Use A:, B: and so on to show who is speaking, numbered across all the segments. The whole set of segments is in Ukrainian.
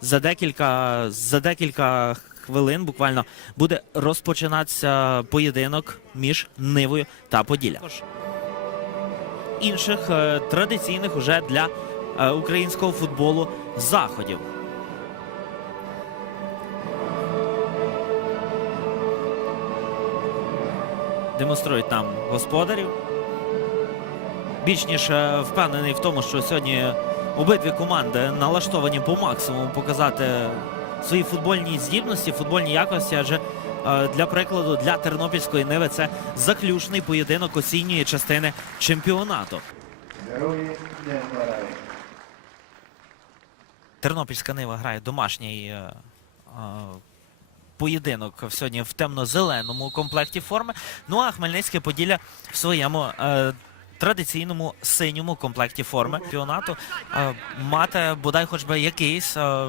A: За декілька за декілька хвилин буквально буде розпочинатися поєдинок між Нивою та Поділля. Інших е, традиційних уже для е, українського футболу заходів. Демонструють нам господарів. Більш ніж е, впевнений в тому, що сьогодні. Обидві команди налаштовані по максимуму показати свої футбольні здібності, футбольні якості. Адже е, для прикладу для тернопільської ниви це заключний поєдинок осінньої частини чемпіонату. Тернопільська нива грає домашній е, е, поєдинок сьогодні в темно-зеленому комплекті форми. Ну а Хмельницьке Поділля в своєму традиційному синьому комплекті форми чемпіонату е, мати бодай, хоч би якийсь е,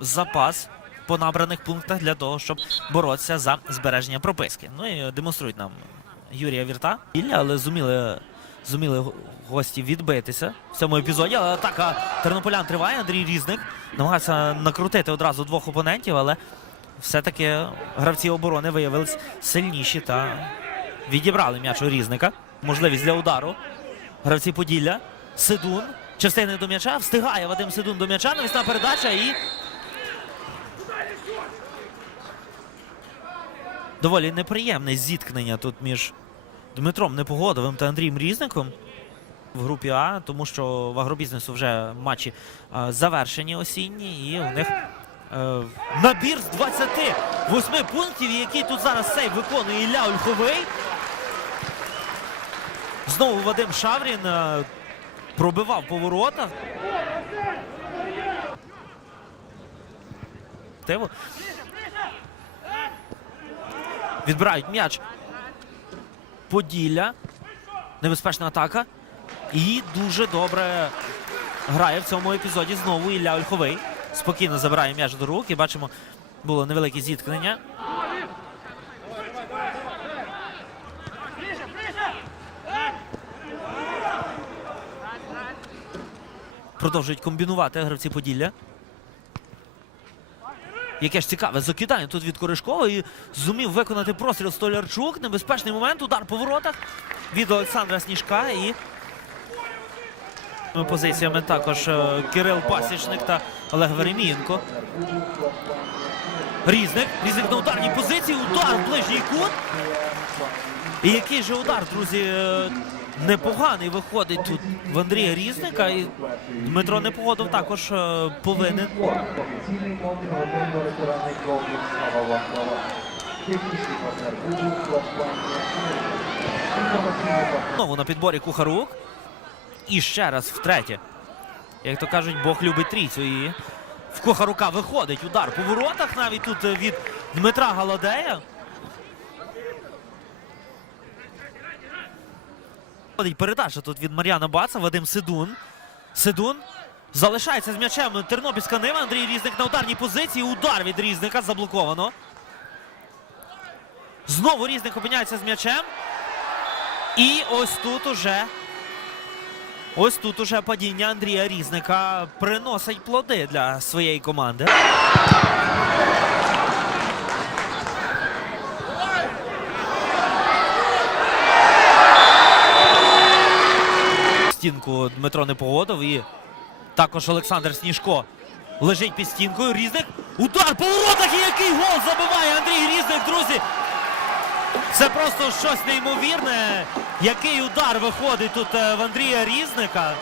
A: запас по набраних пунктах для того, щоб боротися за збереження прописки. Ну і демонструють нам Юрія Вірта, Ілля, але зуміли. Зуміли гості відбитися в цьому епізоді. Але атака тернополян триває. Андрій Різник намагається накрутити одразу двох опонентів, але все-таки гравці оборони виявилися сильніші та відібрали м'яч у різника можливість для удару. Гравці Поділля. Сидун. Частини до м'яча. Встигає Вадим Сидун до м'яча. Навісна передача і. Доволі неприємне зіткнення тут між Дмитром Непогодовим та Андрієм Різником в групі А, тому що в агробізнесу вже матчі а, завершені осінні, і у них а, е, набір з 28 пунктів, який тут зараз сейв виконує Ілля Ольховий. Знову Вадим Шаврін е, пробивав поворота. воротах. Відбирають м'яч. Поділля. Небезпечна атака. І дуже добре грає в цьому епізоді знову Ілля Ольховий. Спокійно забирає м'яч до рук і бачимо, було невелике зіткнення. Продовжують комбінувати гравці Поділля. Яке ж цікаве закидання тут від Коришкова і зумів виконати простріл Столярчук. Небезпечний момент. Удар по воротах від Олександра Сніжка. І позиціями також е, Кирил Пасічник та Олег Веремієнко. Різник. Різник на ударній позиції. Удар в ближній кут. І який же удар, друзі? Е, непоганий виходить тут в Андрія Різника. І Дмитро Непогодов також е, повинен Знову на підборі кухарук. І ще раз втретє. Як то кажуть, Бог любить трійцю. І в кухарука виходить удар по воротах навіть тут е, від Дмитра Галадея. Передача тут від Мар'яна Баца, Вадим Сидун. Сидун залишається з м'ячем. Тернопільська нива. Андрій Різник на ударній позиції. Удар від Різника заблоковано. Знову Різник опиняється з м'ячем. І ось тут уже ось тут уже падіння Андрія Різника приносить плоди для своєї команди. стінку Дмитро Непогодов. І також Олександр Сніжко лежить під стінкою. Різник. Удар по воротах і який гол забиває Андрій Різник, друзі. Це просто щось неймовірне. Який удар виходить тут е, в Андрія Різника.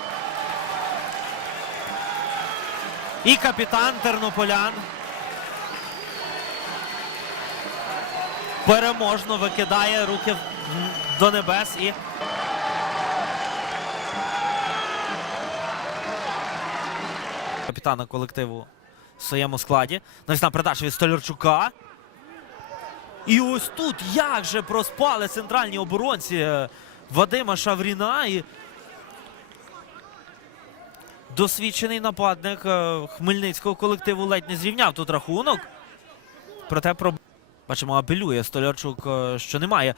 A: І капітан Тернополян. Переможно викидає руки до небес і. капітана колективу в своєму складі. Навісна передача від Столярчука. І ось тут як же проспали центральні оборонці е, Вадима Шавріна. І Досвідчений нападник е, хмельницького колективу ледь не зрівняв тут рахунок. Проте бачимо, апелює Столярчук, е, що немає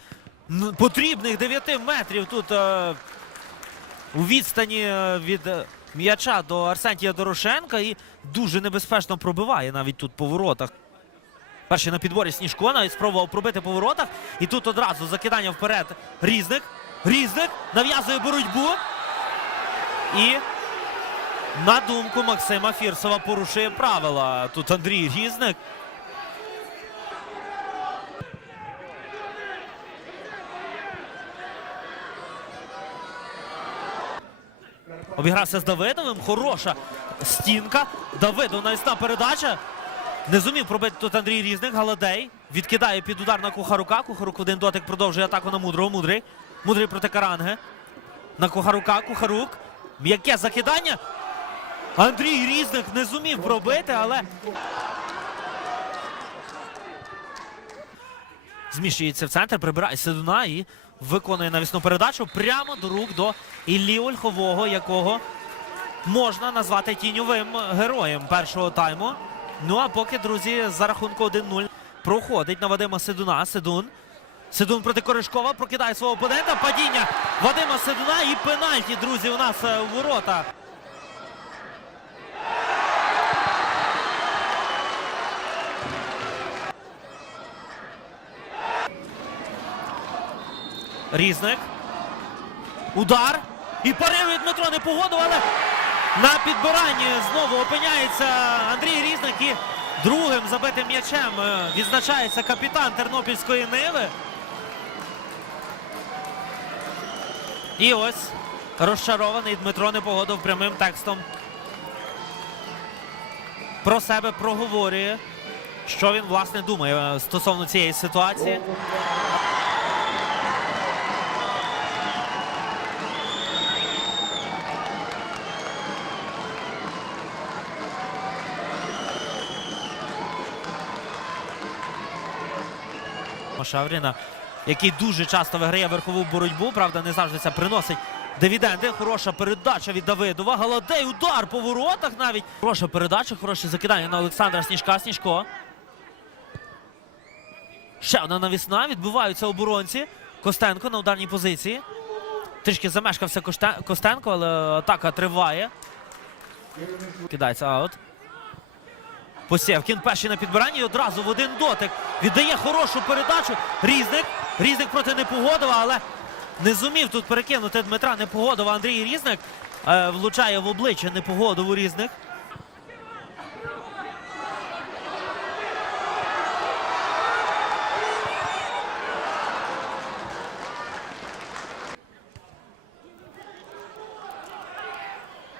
A: потрібних 9 метрів тут у відстані від м'яча до Арсентія Дорошенка і дуже небезпечно пробиває навіть тут по воротах. Перший на підборі Сніжко навіть спробував пробити по воротах. І тут одразу закидання вперед Різник. Різник нав'язує боротьбу. І на думку Максима Фірсова порушує правила. Тут Андрій Різник. Обігрався з Давидовим. Хороша стінка. Давидов навісна передача. Не зумів пробити тут Андрій Різник. Галадей відкидає під удар на Кухарука. Кухарук один дотик продовжує атаку на мудрого. Мудрий. Мудрий проти Каранги. На Кухарука. Кухарук. М'яке закидання. Андрій Різник не зумів пробити, але. Зміщується в центр, прибирає Седуна і виконує навісну передачу прямо до рук до Іллі Ольхового, якого можна назвати тіньовим героєм першого тайму. Ну а поки, друзі, за рахунку 1-0 проходить на Вадима Седуна. Седун. Седун проти Коришкова прокидає свого опонента. Падіння Вадима Седуна і пенальті, друзі, у нас е, ворота. Різник. Удар. І парирує Дмитро Непогодов, але на підбиранні знову опиняється Андрій Різник. І другим забитим м'ячем е, відзначається капітан Тернопільської Ниви. І ось розчарований Дмитро Непогодов прямим текстом. Про себе проговорює, що він власне думає е, стосовно цієї ситуації. Шавріна, який дуже часто виграє верхову боротьбу. Правда, не завжди це приносить дивіденди. Хороша передача від Давидова. Голодей, удар по воротах навіть. Хороша передача, хороше закидання на Олександра Сніжка. Сніжко. Ще одна навісна. Відбуваються оборонці. Костенко на ударній позиції. Трішки замешкався Костенко, але атака триває. Кидається аут. Посєвкін перший на підбиранні одразу в один дотик. Віддає хорошу передачу. Різник. Різник проти Непогодова, але не зумів тут перекинути Дмитра Непогодова. Андрій Різник е, влучає в обличчя Непогодову Різник.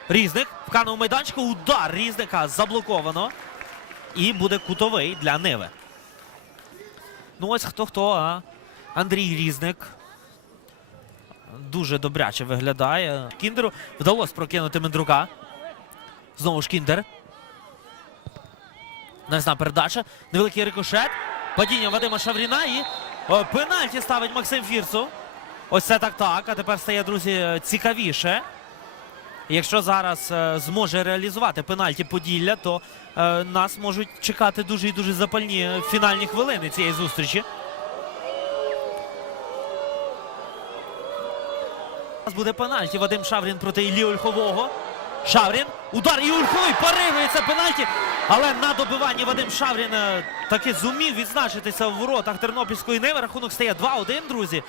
A: Різник в каному майданчику. Удар різника заблоковано. І буде кутовий для Неви. Ну ось хто хто. а Андрій Різник. Дуже добряче виглядає. Кіндеру вдалося прокинути Мендрука. Знову ж Кіндер. Навісна передача. Невеликий рикошет. Падіння Вадима Шавріна і о, пенальті ставить Максим Фірсу. Ось це так так. А тепер стає, друзі, цікавіше. Якщо зараз е, зможе реалізувати пенальті Поділля, то е, нас можуть чекати дуже і дуже запальні фінальні хвилини цієї зустрічі. Зараз буде пенальті Вадим Шаврін проти Іллі Ольхового. Шаврін. Удар і Ольховий поривається пенальті. Але на добиванні Вадим Шаврін е, таки зумів відзначитися в воротах Тернопільської Ниви. Рахунок стає 2-1, друзі.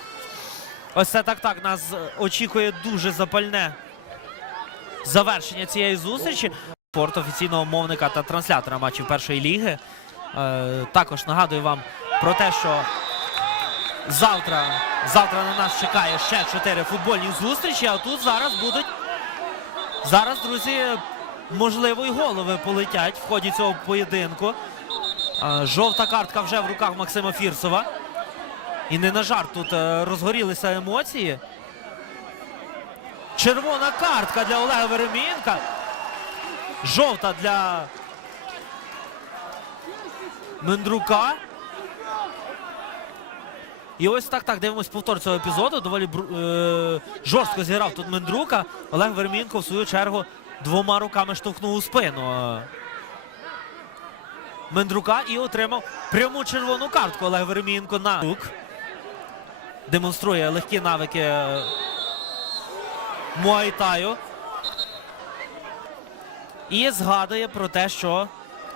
A: Ось це так так нас очікує дуже запальне завершення цієї зустрічі. порт офіційного мовника та транслятора матчів першої ліги. Е, також нагадую вам про те, що завтра завтра на нас чекає ще чотири футбольні зустрічі. А тут зараз будуть зараз, друзі, можливо, і голови полетять в ході цього поєдинку. Е, жовта картка вже в руках Максима Фірсова. І не на жарт тут е, розгорілися емоції. Червона картка для Олега Веремієнка. Жовта для Мендрука. І ось так так дивимось повтор цього епізоду. Доволі е, жорстко зіграв тут Мендрука. Олег Вермінко, в свою чергу, двома руками штовхнув у спину. Мендрука і отримав пряму червону картку. Олег Вермінко на рук. Демонструє легкі навики. Муайтаю. І згадує про те, що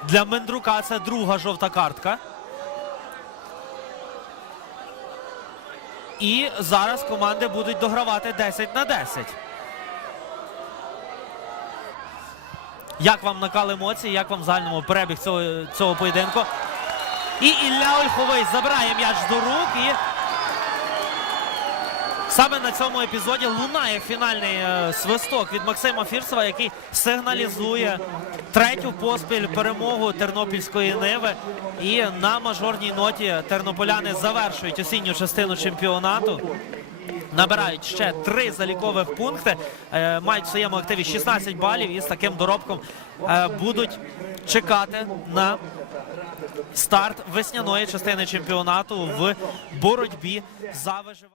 A: для Мендрука це друга жовта картка. І зараз команди будуть догравати 10 на 10. Як вам накал емоцій, як вам загальному перебіг цього цього поєдинку? І Ілля Ольховий забирає м'яч до рук. і Саме на цьому епізоді лунає фінальний е, свисток від Максима Фірсова, який сигналізує третю поспіль перемогу тернопільської ниви. І на мажорній ноті тернополяни завершують осінню частину чемпіонату. Набирають ще три залікових пункти, е, мають в своєму активі 16 балів і з таким доробком е, будуть чекати на старт весняної частини чемпіонату в боротьбі за виживання.